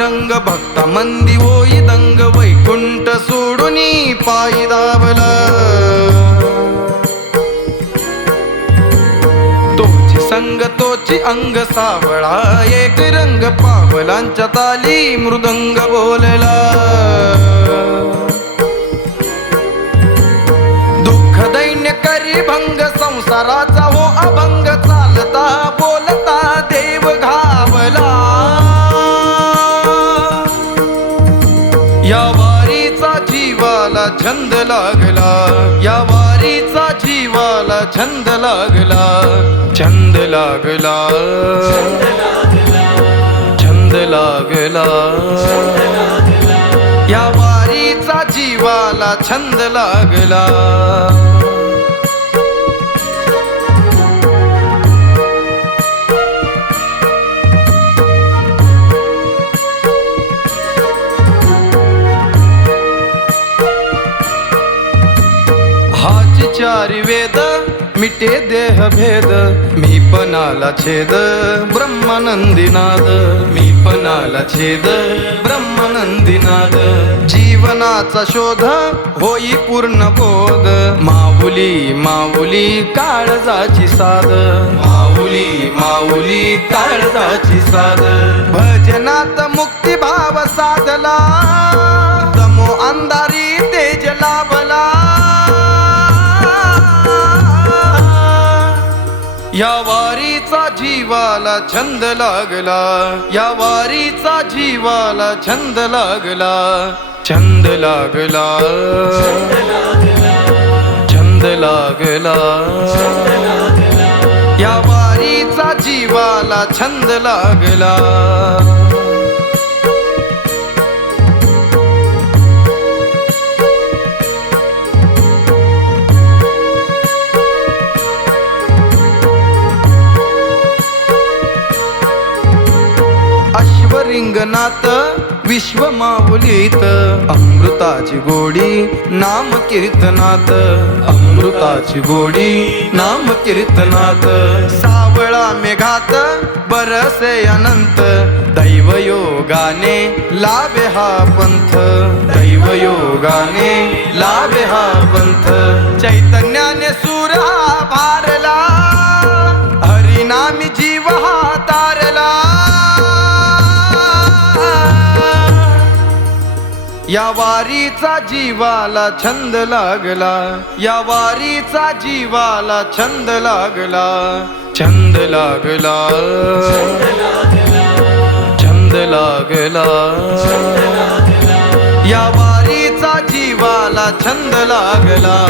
पांडुरंग भक्त मंदी होई दंग वैकुंठ सोडुनी पायी दावला तोची संग तोची अंग सावळा एक रंग पावलांच्या ताली मृदंग बोलला. दुःख दैन्य करी भंग छंद लागला. या वारीचा जीवाला छंद लागला. छंद लागला. छंद लागला. या वारीचा जीवाला छंद लागला. हाची वेद मिटे देह भेद मी पणाला छेद ब्रह्मानंदीनाद मी पणाला छेद ब्रह्मानंदीनाद जीवनाचा शोध होई पूर्ण बोध. माऊली माऊली काळजाची साध. माऊली माऊली काळजाची साध. भजनात मुक्ती भाव साधला. तमो अंधार वारीचा जीवाला छंद लागला. या वारीचा जीवाला छंद लागला. छंद लागला. छंद लागला. या वारीचा जीवाला छंद लागला. अश्वरिंगनाथ विश्व माऊलीत. अमृताची गोडी नाम कीर्तनात. अमृताची गोडी नाम कीर्तनात. सावळा मेघात बरसे अनंत. दैव योगाने लाभे हा पंथ. दैव योगाने लाभे हा पंथ. चैतन्याने सुरा भारला हरिनामी जी या वारीचा जीवाला छंद लागला. या वारीचा जीवाला छंद लागला. छंद लागला. छंद लागला. या वारीचा जीवाला छंद लागला.